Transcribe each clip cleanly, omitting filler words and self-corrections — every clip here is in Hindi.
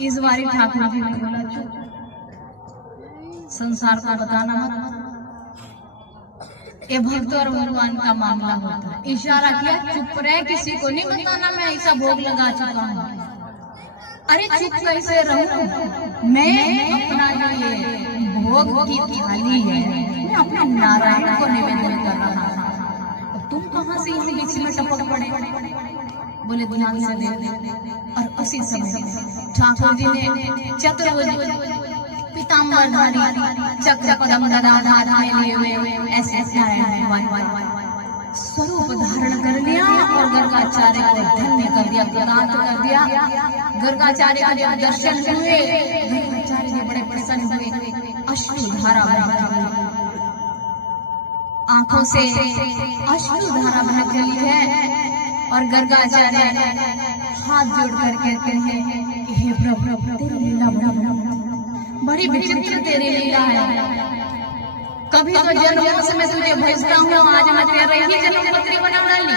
इस बारी ठाकुर जी ने बोला चुप, संसार को बताना मत, ये भक्त और भगवान का मामला होता है। इशारा किया चुप रहे, किसी को नहीं बताना मैं ऐसा भोग लगा चुका हूँ। अरे चुप कैसे रहूं, मैं अपना जो ये भोग की थाली है मैं अपने नारायण को निवेदन कर रहा था, तुम कहाँ से इस बीच में टपक पड़े। बोले ध्यान से दे। और उसी समय ठाकुर जी ने चतुर्भुज पीताम्बरधारी चक्र पदम गदा हाथ में लिए हुए ऐसे स्वरूप धारण कर लिया और गर्गाचार्य को धन्य कर दिया, कृतार्थ कर दिया। गर्गाचार्य का जब दर्शन हुए गर्गाचार्य ने बड़े प्रसन्न हुए, अश्रुधारा आंखों से अश्रुधारा बह गई है। और गर्गाचार्य हाथ जोड़ कर कहते हैं हे प्रभु तेरी लीला बड़ी विचित्र तेरी लीला है। कभी तो जन्मों से मैं तुझे भेजता हूँ, आज मैं तेरे ही जन्मपत्री बना डाली।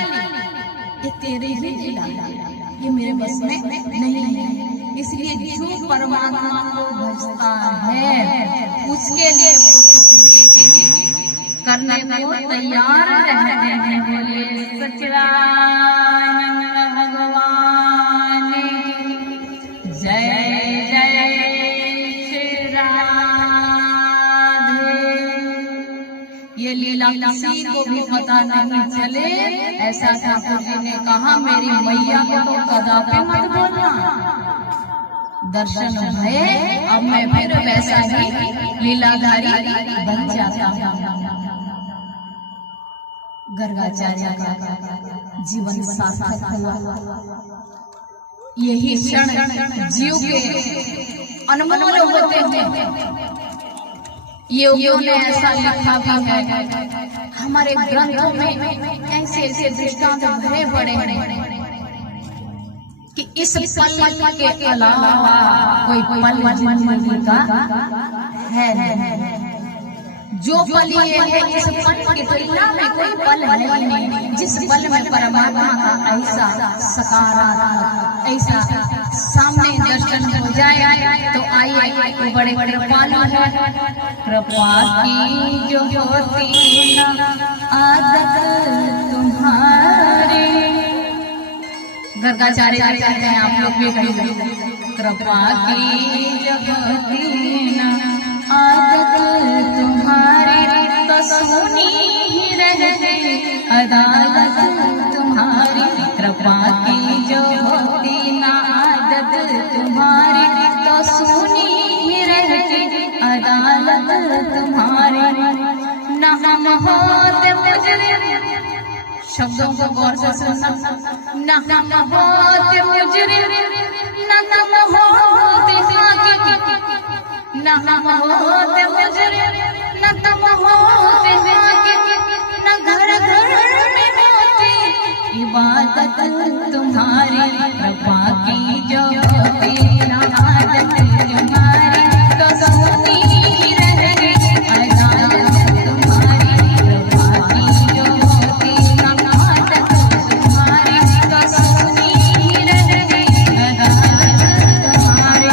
ये तेरी ही लीला, ये मेरे बस में नहीं है। इसलिए जो परमात्मा को भजता है उसके लिए करने को तैयार रहते हैं। बोले सच्चिदानंद भगवान जय जय श्री राधे। ये लीला किसी को भी पता नहीं चले, ऐसा ठाकुर जी ने कहा मेरी मैया को तो कदापि मत बोलना। दर्शन है अब मैं फिर वैसा ही लीलाधारी बन जाता हूँ। गर्गाचार्य का जीवन सार्थक हुआ। यही क्षण जीव के अनमोल होते हैं। योगियों ने ऐसा लिखा भी है, हमारे ग्रंथों में ऐसे ऐसे दृष्टांत भरे पड़े हैं कि इस पल के अलावा कोई पल जिंदगी का है। जो पल ये है इस पल की तुलना में कोई पल नहीं। जिस पल में परमात्मा का ऐसा सकारात्मक ऐसा सामने दर्शन हो जाए तो आइए तो बड़े कृपालु है। कृपा की जो होती न आदत तुम्हारी। गर्गाचार्य कहते हैं, आप लोग भी कहिए कृपा की जो होती न आदत तुम्हारी तो सुनी ही रहते अदालत तुम्हारी। कृपा की जो होती ना आदत तुम्हारी तो सुनी ही रहते अदालत तुम्हारी। न हम होते मुजरिम, शब्दों को गौर से सुनना, न हम होते मुजरिम न हम होते हाकिम, न हम होते मुजरिम न तुम होते हाकिम, न घर घर में होती इबादत तुम्हारी। कृपा की जो होती ना आदत तुम्हारी तो सुनी ही रहती अदालत तुम्हारी। कृपा की जो होती ना आदत तुम्हारी तो सुनी ही रहती अदालत तुम्हारी।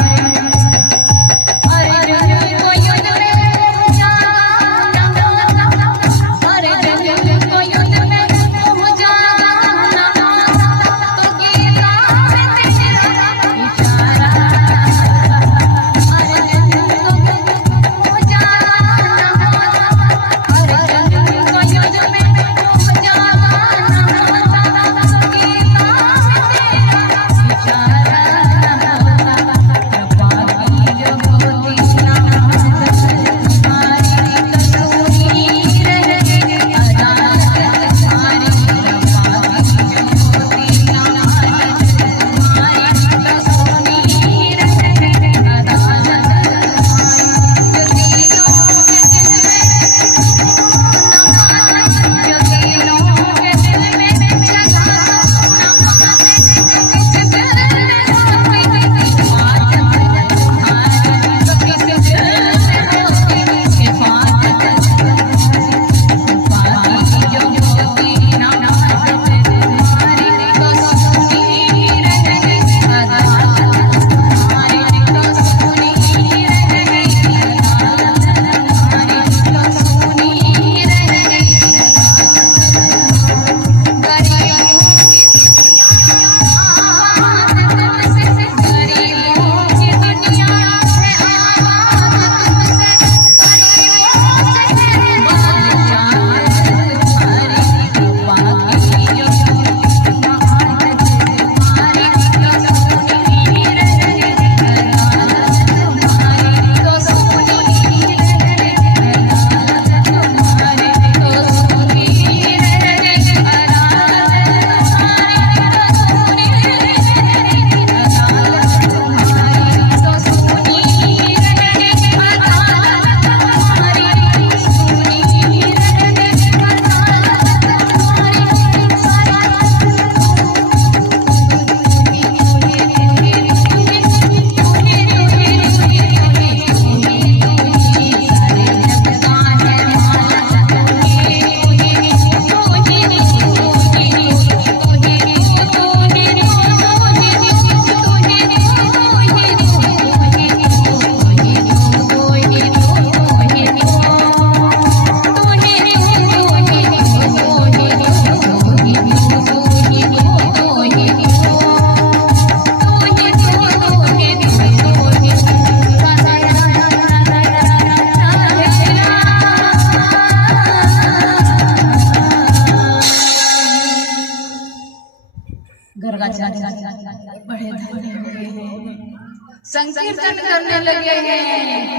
संकीर्तन करने लगे हैं।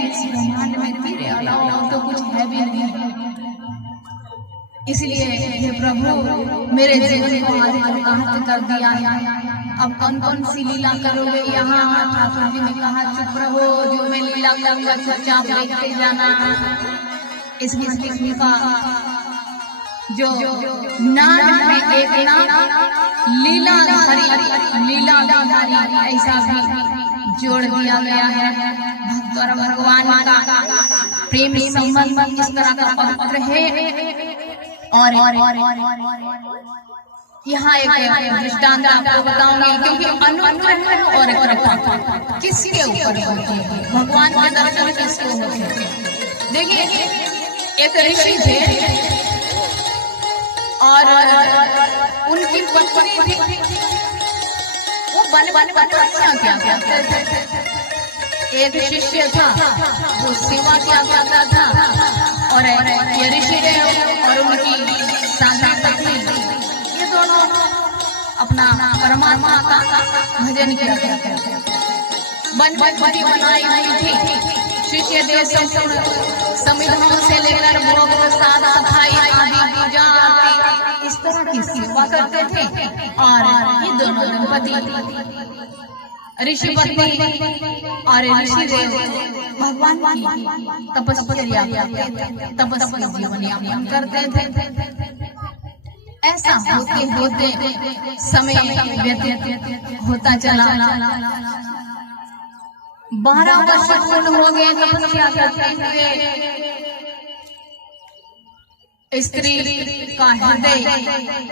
इस ब्रह्मांड में तेरे अलावा तो कुछ है भी नहीं। इसलिए हे प्रभु मेरे जीवन को हाथ कर दिया है। अब कौन कौन सी लीला करोगे यहाँ? ठाकुर जी ने कहा चुप रहो, जो मैं लीला करूंगा चुपचाप देखते जाना। इसमें कृष्ण का जो नाम है एक नाम लीलाधारी ऐसा भी जोड़ दिया गया है। भक्त और भगवान का प्रेमी संबंध इस तरह का पवित्र है। और यहाँ एक दृष्टांत आपको बताऊंगी, क्योंकि अनुग्रह और कृपा किसके ऊपर होती है? भगवान के दर्शन किसको होते हैं? देखिए एक ऋषि थे और उनकी पत्नी थी। वो बन तपस्या क्या करते थे। एक शिष्य था, वो सेवा क्या करता था, और ये ऋषि और उनकी साधना पत्नी, ये दोनों अपना परमात्मा का भजन किया करते थे। बनबटी बनाई हुई थी। शिष्य देव संविधानों से लेकर भोग प्रसाद सफाई आदि पूजा आरती इस तरह की सेवा करते थे। और ये दोनों दंपति ऋषि पत्नी और ऋषि देव भगवान की तपस्या तपस्या जीवन यापन करते थे। ऐसा होते होते समय व्यतीत होता चला। 12 वर्ष पूर्ण हो गए तपस्या करते हुए। स्त्री का हृदय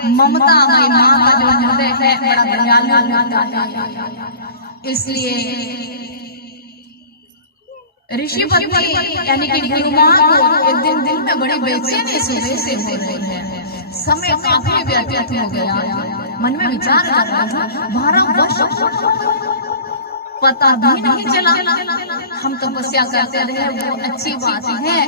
ममतामयी माँ का जो हृदय है बड़ा दयालु होता है। इसलिए ऋषि पत्नी यानी कि गुरु माँ को एक दिन दिल में बड़ी बेचैनी सुबह से हो रही है। समय काफी व्यतीत हो गया। मन में विचार आ रहा था 12 वर्ष पता भी नहीं चला। हम तपस्या करते रहे, वो अच्छी बात है,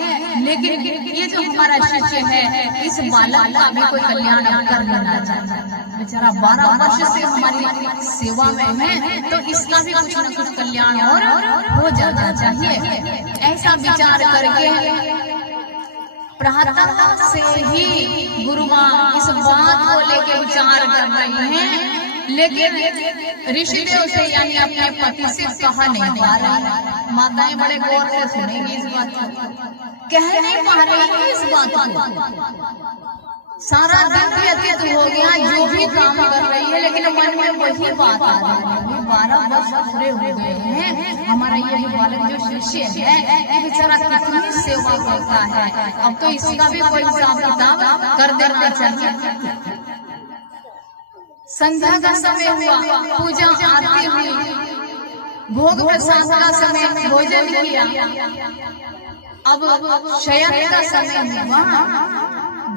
लेकिन ये जो हमारा शिष्य है इस बालक का भी कोई कल्याण कर लेना चाहिए। बेचारा 12 वर्ष से हमारी सेवा में है, तो इसका भी कुछ न कुछ कल्याण और हो जाना चाहिए। ऐसा विचार करके प्रातः से ही गुरु माँ इस बात को लेके विचार कर रही हैं, लेकिन ऋषिदेव से यानी अपने पति से कहा नहीं पा रही। माताएं बड़े गौर से सुनेंगी इस बात को, कह नहीं पा रही इस बात को। सारा दिन व्यतीत हो गया, जो भी काम कर रही है, लेकिन मन में वही बात आ रही है। 12 वर्ष पूरे हो गए हैं, हमारा ये बालक जो शिष्य है ये बेचारा कितनी सेवा करता है। अब तो इसका भी कोई हिसाब किताब कर देना चाहिए। संध्या का समय हुआ, पूजा आरती हुई, भोग प्रसाद का समय, भोजन किया। अब शयन का समय हुआ।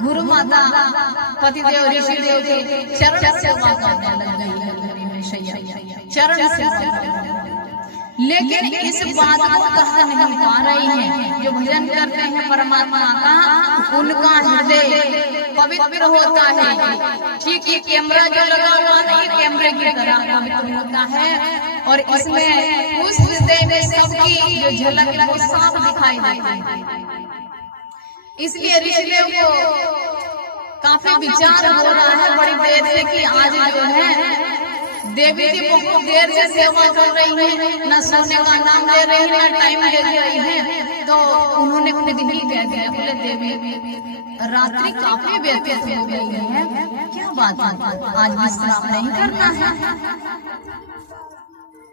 गुरु माता पतिदेव ऋषिदेव के चरण सेवा करने लग गई है। चरण सेवा, लेकिन इस बात को कहा नहीं पा रही है। जो भजन करते हैं परमात्मा का, उनका हृदय पवित्र होता है। ठीक ये कैमरा जो लगा हुआ नहीं, कैमरे की तरह पवित्र होता है। और इसमें उस हृदय में सबकी जो झलक है वो साफ दिखाई देती है। इसलिए ऋषिदेव को काफी विचार हो रहा है बड़ी देर से कि आज जो है देवी जी बहुत देर से सेवा कर रही है, न सोने का नाम दे रही है, न टाइम दे रही है। तो उन्होंने खुद ही कह दिया, बोले देवी रात्रि काफी व्यतीत हो गई है, क्या बात है, आज विश्राम नहीं करना है।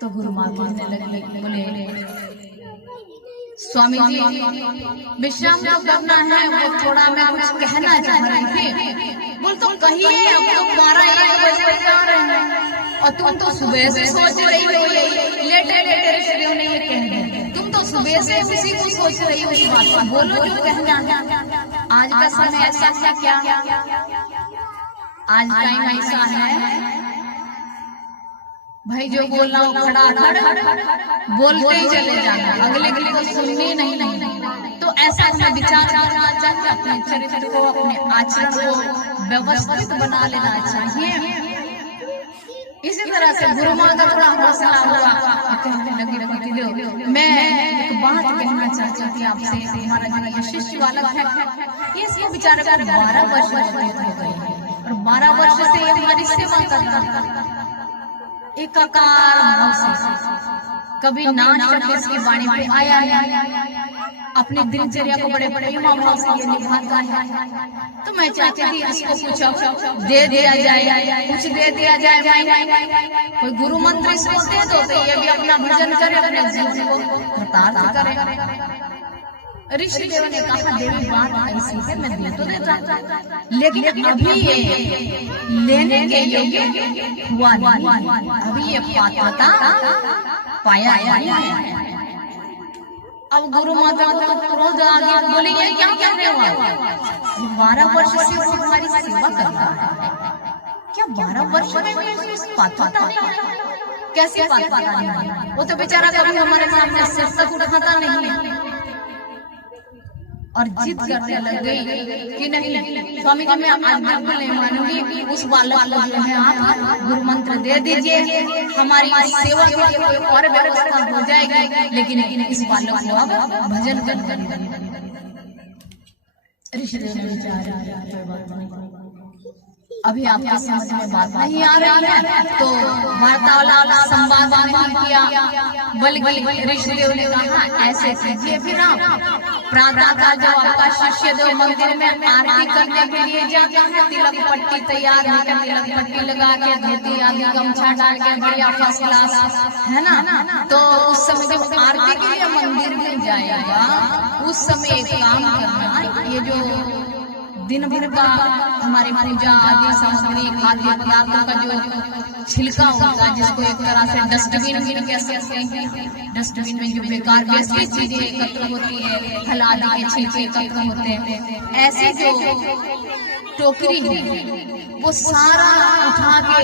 तो गुरु माँ कहने लगे, बोले स्वामी जी विश्राम जो करना है वो थोड़ा मैं कुछ कहना चाह रही थी। बोल तुम कहिए, अब तो 12-1 बजे जा रहे हैं और तुम तो सुबह से सोच रही हो। लेटे लेटे ऋषियों ने ये कह दिया, तुम तो सुबह से उसी को सोच रही हो। इस बात का बोलो जो कहना है। आज का समय ऐसा है क्या? आज टाइम ऐसा है भाई, जो बोलना हो खड़ा बोलते ही चले जाना, अगले की तो सुननी नहीं। तो ऐसा हमें विचार करना चाहिए, अपने चरित्र को, अपने आचरण को व्यवस्थित बना लेना चाहिए। इसी तरह से गुरु माँ का थोड़ा हौसला हुआ, कहने लगी दो। मैं एक बात कहना चाहती थी आपसे, हमारा जो ये शिष्य बालक है, ये इसको बेचारे को 12 वर्ष हो गए और 12 वर्ष से ये हमारी सेवा कर रहा था। एकाकार भाव से कभी नाच करके इसकी वाणी पे आया है, अपनी दिनचर्या को बड़े बड़े भाव से ये निभाता है। तो मैं चाहती थी इसको कुछ दे दिया जाए, कुछ दे दिया जाए, कोई गुरु मंत्र इसको दे दो तो ये भी अपना भजन करे, अपने जीवन को कृतार्थ करे। ऋषिदेव ने कहा देवी बात ऐसी है, मैं दे तो देता, लेकिन अभी ये लेने के योग्य हुआ नहीं, अभी ये पात्रता पाया है। अब गुरु माता को क्रोध आ गया, बोली ये क्या कहने हुआ, 12 वर्ष से वो हमारी सेवा कर रहा है, क्या 12 वर्ष में भी पात्रता नहीं है? कैसे पात्रता नहीं है? वो तो बेचारा कभी हमारे सामने सिर तक उठाता नहीं है। और जिद करने लग गई कि नहीं स्वामी जी मैं आज बिल्कुल नहीं मानूंगी, उस बालक को जो है आप गुरु मंत्र दे दीजिए, हमारी सेवा के लिए कोई और व्यवस्था हो जाएगी, लेकिन इस बालक को आप भजन कर। ऋषिदेव ने विचार अभी आपके समझ में बात नहीं आ रही है, तो वार्तालाप संवाद नहीं किया, बल्कि ऋषिदेव ने कहा ऐसे कीजिए फिर आप प्रातः का जो आपका शिष्य देव मंदिर में आरती करने के लिए जाता है, तिलक पट्टी तैयार होकर तिलक पट्टी लगा के धोती आदि गमछा डाल के बढ़िया फर्स्ट क्लास है ना, तो उस समय जब आरती के लिए मंदिर में जाएगा उस समय एक काम करना, ये जो दिन भर का हमारी पूजा आदि सामग्री खाद्य पदार्थों का जो छिलका होता है, जिसको एक तरह से डस्टबिन भी कह सकते हैं, डस्टबिन में जो बेकार वैसी चीजें एकत्र होती है, फल आदि के छिलके एकत्र होते हैं, ऐसी जो टोकरी है वो सारा उठा के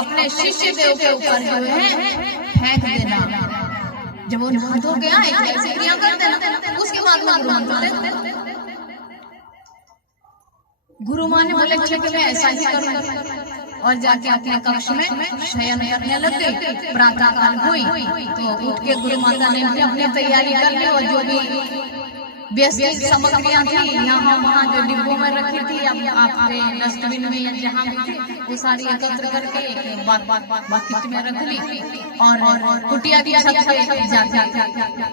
अपने शिष्य देव के ऊपर जो है फेंक देना। जब वो नहा धो गया ऐसे क्रिया कर देना, उसके बाद में गुरु मंत्र दे। गुरु माँ ने बोले ठीक है मैं ऐसा ही करूँ, और जाके अपने कक्ष में शयन करने लग गई। प्रातः काल हुई तो उठ के गुरु माता ने भी अपनी तैयारी कर ली, और जो भी व्यस्त सामग्रियां थी यहाँ वहाँ जो डिब्बों में रखी थी आपने डस्टबिन में या जहाँ भी थी वो सारी एकत्र करके बाकी में रख ली, और कुटिया की छत पे जाके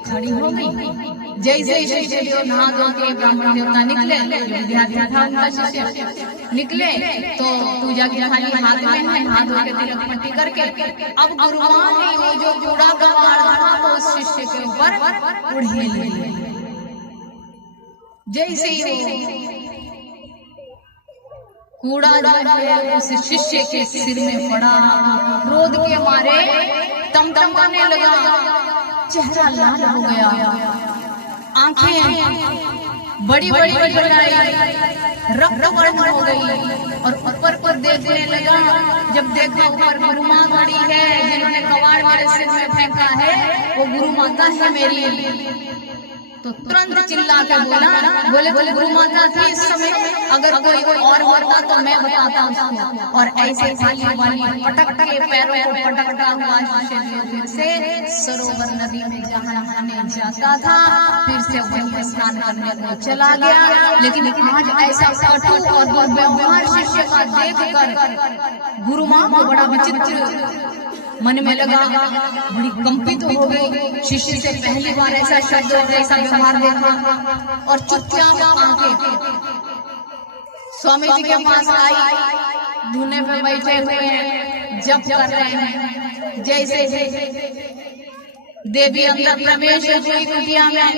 खड़ी हो गई। जैसे शिष्य जो नहा धो के ब्राह्मण देवता निकले, विद्यार्थी था उनका शिष्य निकले, तो पूजा की थाली हाथ में है, हाथ धो के तिलक पट्टी करके अब गुरु माँ ने वो जो कूड़ा कबाड़ था वो उस शिष्य के ऊपर उड़ेल ली। जैसे ही कूड़ा जो है उस शिष्य के सिर में पड़ा, क्रोध के मारे तमतमाने लगा, चेहरा लाल हो गया, आंखें बड़ी बड़ी हो गई, रक्त वर्ण हो गई, और ऊपर पर देखने लगा। जब देखा ऊपर गुरु माँ खड़ी है, जिन्होंने कबाड़ मेरे सिर में फेंका है वो गुरु माता है मेरी। तो तुरंत चिल्ला के बोले तो गुरु माता थी इस समय, अगर कोई और होता तो मैं बताता उसको। और ऐसे वाली पटक के पैरों को पटकता हुआ फिर से सरोवर नदी में जहाँ नहाने जाता था, फिर से वहीं स्नान करने को चला गया। लेकिन आज ऐसा कठोर और दुर्व्यवहार शिष्य का देखकर गुरु माँ को बड़ा विचित्र मन में लगा, बड़ी कंपित हो गई। शिष्य से पहली बार ऐसा शब्द और ऐसा व्यवहार देखा, और चुपचाप आके स्वामी जी के पास आई, धुने पे बैठे हुए हैं, जप कर रहे हैं। जैसे देवी अंदर प्रवेश हुई कुटिया में,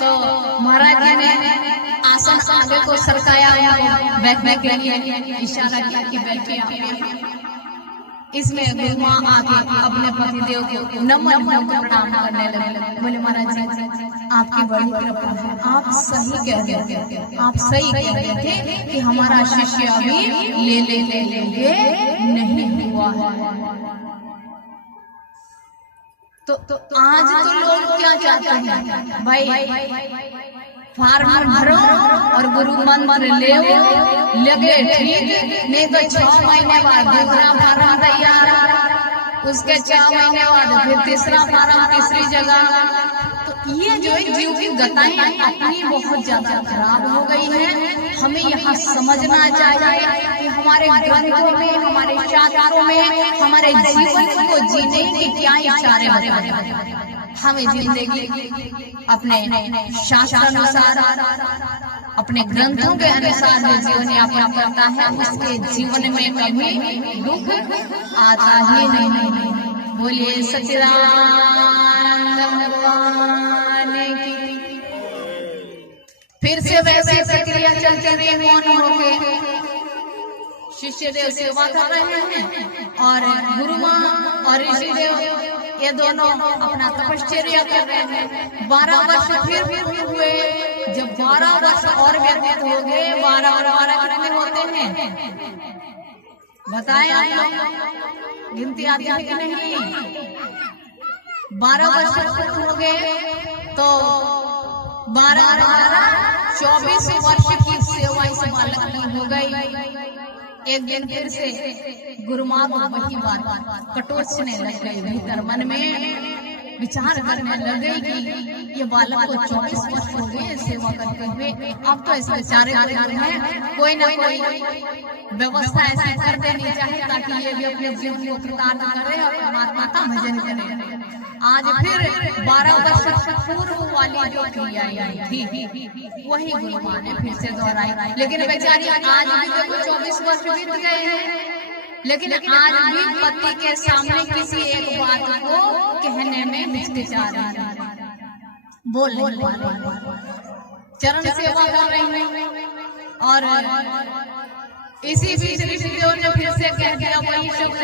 तो महाराज जी ने आसन आगे को सरकाया, बैठने के लिए इशारा किया कि बैठे। इसमें गुरु माँ आके अपने पतिदेव को नमन प्रणाम करने लगे। बोले महाराज जी आपकी बड़ी कृपा है, आप सही कह रहे थे, आप सही कह रहे थे कि हमारा शिष्य अभी ले नहीं हुआ है। तो आज तो लोग क्या चाहते हैं भाई, फार्म भरो और गुरु मंत्र ले लगे ठीक, नहीं तो 6 महीने बाद दूसरा फार्म तैयार, उसके 4 महीने बाद फिर तीसरा पारा, तीसरी जगह। तो ये जो है जीव की गताएं अपनी बहुत ज्यादा खराब हो गई है। हमें यहाँ समझना चाहिए कि हमारे ग्रंथों में, हमारे शास्त्रों में हमारे जीवन को जीने के क्या इशारे बताए। हमें जिंदगी अपने शास्त्र अनुसार, अपने ग्रंथों के अनुसार जो जीवन यापन करता है, उसके जीवन में कभी दुख आता ही नहीं। बोलिए सच्चिदानंद भगवान की। फिर से वैसे प्रक्रिया चलती रही, मौन होके शिष्य देव सेवा कर रहे हैं और गुरु माँ और ऋषि देव ये दोनों अपना तपश्चर्या कर रहे हैं। 12 वर्ष फिर हुए। जब 12 वर्ष और व्यतीत हो गए, 12 और 12 कितने होते हैं बताया, गिनती आती है कि नहीं? 12 वर्ष हो गए तो 12 और 12 24 वर्ष की सेवा इस बालक की हो गई। एक दिन फिर से गुरु माँ को वही बात कटोचने लग गई। भीतर मन में विचार करने लग गई कि ये बालक को 24 वर्ष हो गए सेवा करते हुए, अब तो इस बेचारे हैं, कोई ना कोई व्यवस्था ऐसी कर देनी चाहिए ताकि ये भी अपने जीवन को कृतार्थ करे और परमात्मा का भजन करे। आज फिर 12 वर्ष पूर्व वाली जो क्रियाएं थी वही गुरु माँ ने फिर से दोहराई। लेकिन बेचारी आज भी देखो 24 वर्ष बीत गए हैं, लेकिन आज भी पति के सामने किसी एक बात को कहने में हिचकिचा रही है, बोल नहीं पा रही, चरण सेवा कर रही है। और इसी बीच ऋषिदेव ने फिर से कह दिया वही शब्द,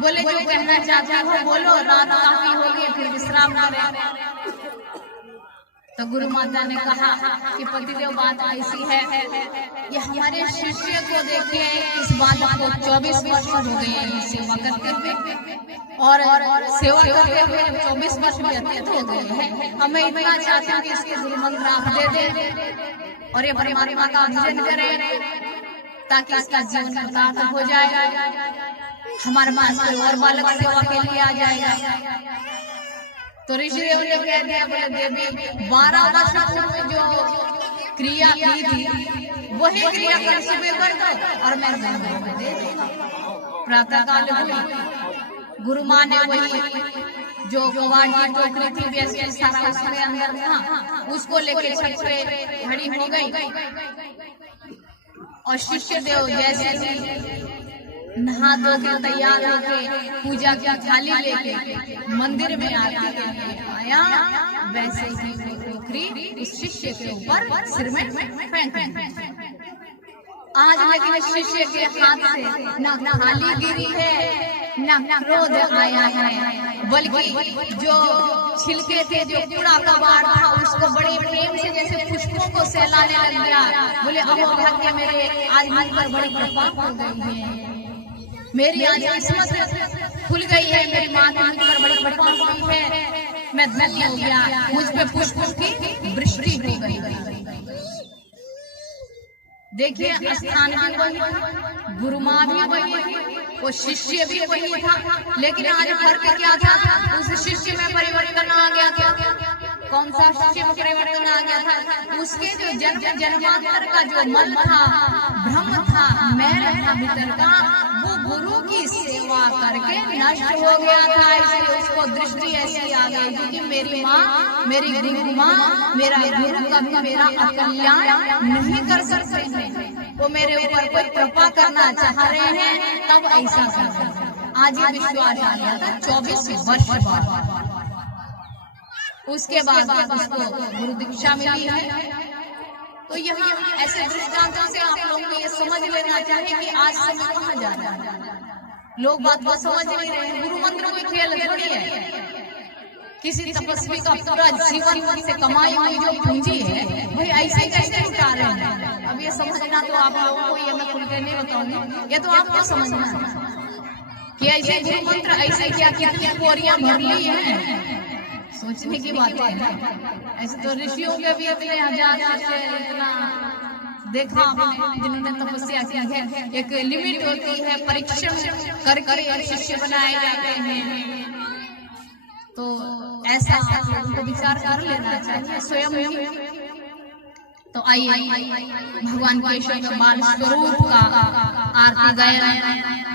बोले जो कहना चाहते हो बोलो, रात काफी होगी, फिर विश्राम करें। तो गुरु माता ने कहा कि पतिदेव बात ऐसी है, ये हमारे शिष्य को देखिए, इस बालक को 24 वर्ष हो गए सेवा करते हुए और सेवा करते हुए 24 वर्ष व्यतीत हो गए हैं। हमें इतना चाहते हैं कि इसके गुरु मंत्र आप दे दे और ये परमात्मा का भजन करे ताकि इसका जीवन कृतार्थ हो जाए, हमारे पास कोई और बालक सेवा के लिए आ जाएगा। तो ऋषिदेव ने कह दिया, बोले देवी 12 वर्ष पूर्व जो क्रिया की थी वही क्रिया कल सुबह कर दो और मैं गंगा में दे दूंगा। प्रातः काल हुई, गुरु माँ ने वही जो कवाड़ की टोकरी थी वैसे सारा उसके अंदर था, उसको लेके छत पे खड़ी हो गई और शिष्य देव जैसे नहा धो के तैयार होके पूजा की थाली लेके मंदिर में आया, वैसे ही टोकरी उस शिष्य के ऊपर सिर में फेंक दी। आज लेकिन शिष्य के हाथ से न थाली गिरी है न क्रोध आया है, बल्कि जो छिलके थे, जो कूड़ा कबाड़ था, उसको बड़े प्रेम से जैसे पुष्पों को सहलाने लग गया। बोले अहो भाग्य मेरे, आज मुझ पर बड़ी कृपा हो गई है, मेरी आज किस्मत खुल गई है, मेरी माँ की मुझ पर बड़ी कृपा हुई है, मैं धन्य हो गया, मुझ पे पुष्पों की वृष्टि हो गई। देखिए स्थान भी वही, गुरु माँ भी वही, वो शिष्य भी वही था, लेकिन आज फर्क क्या था? उस शिष्य में परिवर्तन आ गया था। कौन सा शिष्य में परिवर्तन आ गया था? उसके जो जन्मांतर का जो मन था, भ्रम था, मैल था भीतर का, वो गुरु की सेवा करके नष्ट हो गया था। इसलिए उसको दृष्टि ऐसी आ गई थी कि मेरी माँ, मेरी गुरु माँ, मेरा गुरु कभी मेरा अकल्याण नहीं कर सकते हैं, वो मेरे ऊपर कोई कृपा करना चाह रहे हैं, तब ऐसा था। आज ये विश्वास आ गया था 24 वर्ष बाद। उसके बाद उसको गुरु दीक्षा मिली है। तो यहाँ ऐसे दृष्टांतों से आप लोगों को ये समझ लेना चाहिए कि आज समय कहाँ जा रहा है। लोग बात को समझ नहीं रहे हैं। गुरु मंत्र कोई खेल थोड़ी है। किसी तपस्वी का पूरा जीवन से कमाई हुई जो पूंजी है वही ऐसे कैसे उठा रहे हैं। अब ये समझना तो आप लोगों को, ये मैं खुल के नहीं बताऊंगी, ये तो आपको समझना है कि ऐसे गुरु मंत्र ऐसे क्या कितनी बोरियां भर ली है, सोचने की बात है। ऐसे तो ऋषियों के भी इतने हजार इतना देखा आपने जिन्होंने तपस्या की है, एक लिमिट होती है, परीक्षण करके शिष्य बनाए जाते हैं। तो ऐसा आप लोगों को विचार कर लेना चाहिए स्वयं। तो आइए भगवान केशव के बाल स्वरूप का आरती गायन